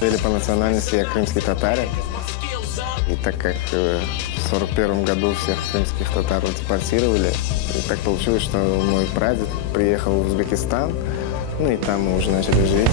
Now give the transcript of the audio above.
Или по национальности я крымский татарин. И так как в 1941 году всех крымских татар депортировали, и так получилось, что мой прадед приехал в Узбекистан, ну и там мы уже начали жить.